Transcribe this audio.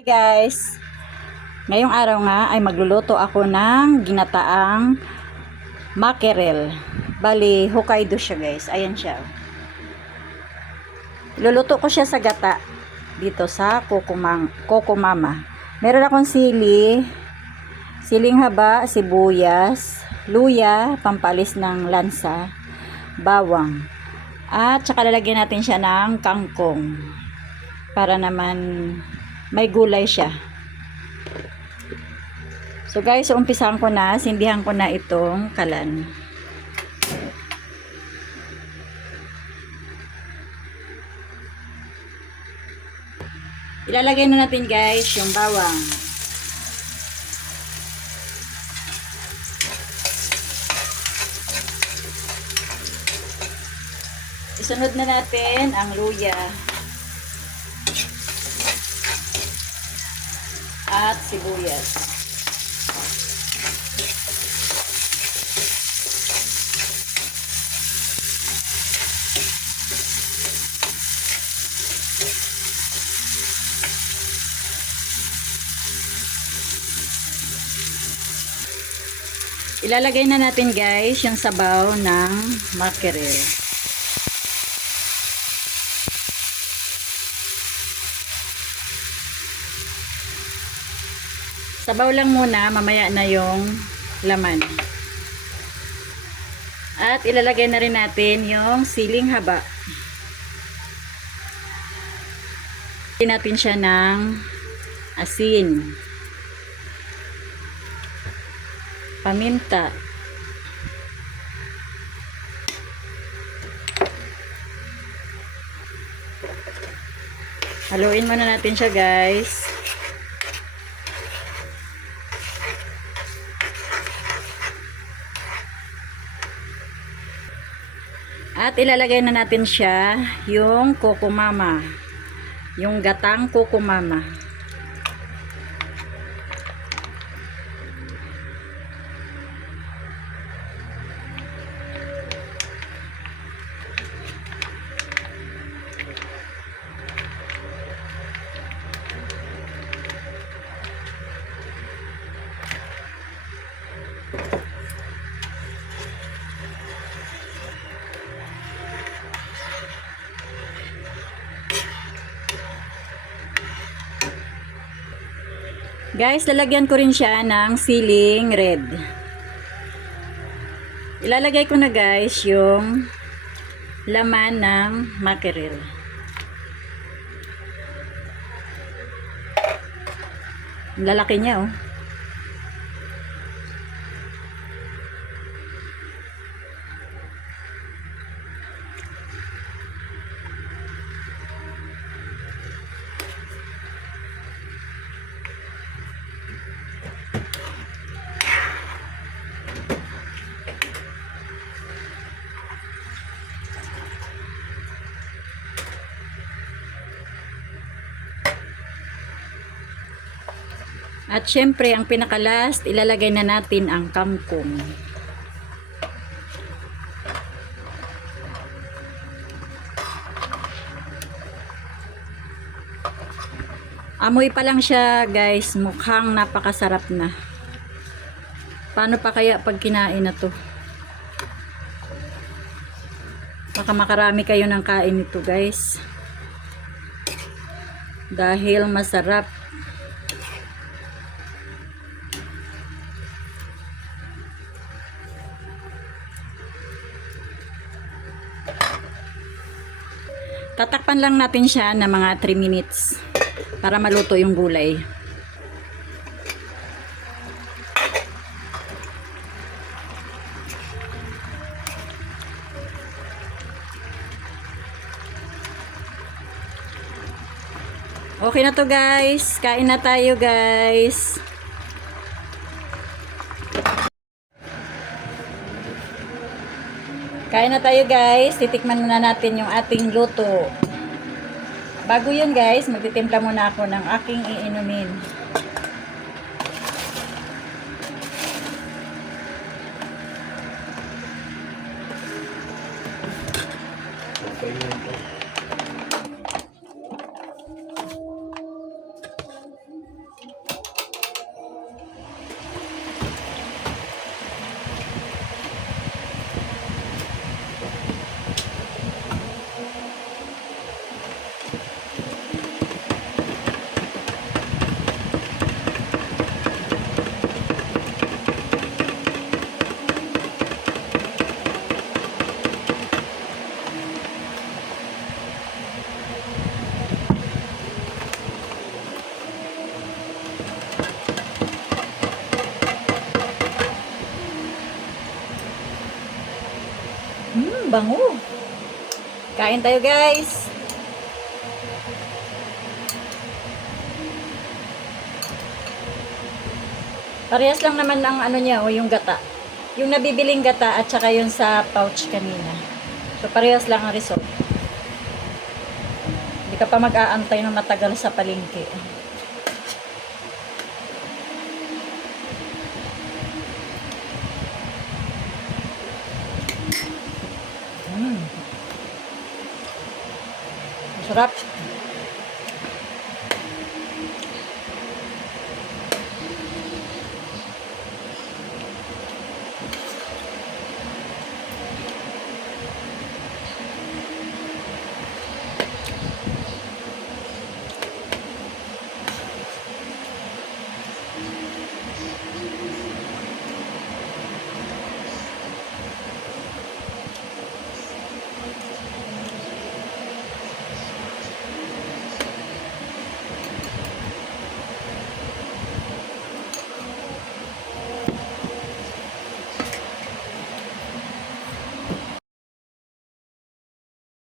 Hi guys, ngayong araw nga ay magluluto ako ng ginataang mackerel. Bali, Hokkaido siya guys. Ayan siya. Luluto ko siya sa gata dito sa Kokomama. Meron akong siling haba, sibuyas, luya, pampalis ng lansa, bawang. At saka lalagyan natin siya ng kangkong para naman may gulay siya. So guys, umpisahan ko na, sindihan ko na itong kalan. Ilalagay na natin guys yung bawang. Isunod na natin ang luya at sibuyas. Ilalagay na natin guys yung sabaw ng mackerel. Sabaw lang muna, mamaya na yung laman. At ilalagay na rin natin yung siling haba. Lagyan natin siya ng asin, paminta, haluin muna natin siya guys. At ilalagay na natin siya yung Kokomama, yung gatang Kokomama. Guys, lalagyan ko rin siya ng siling red. Ilalagay ko na guys yung laman ng mackerel. Ang lalaki niya oh. At syempre, ang pinakalast, ilalagay na natin ang kangkong. Amoy pa lang siya guys, mukhang napakasarap na. Paano pa kaya pag kinain na to? Baka makarami kayo ng kain nito guys. Dahil masarap. Tatakpan lang natin siya ng mga 3 minutes para maluto yung gulay. Okay na to guys. Kain na tayo guys. Kain na tayo guys. Titikman muna natin yung ating luto. Bago yun guys, magtitimpla muna ako ng aking iinumin. bango. Kain tayo, guys. Parehas lang naman ang ano niya, o yung gata. Yung nabibiling gata at saka yung sa pouch kanina. So, parehas lang ang result. Hindi ka pa mag-aantay ng matagal sa palengke. Sarap.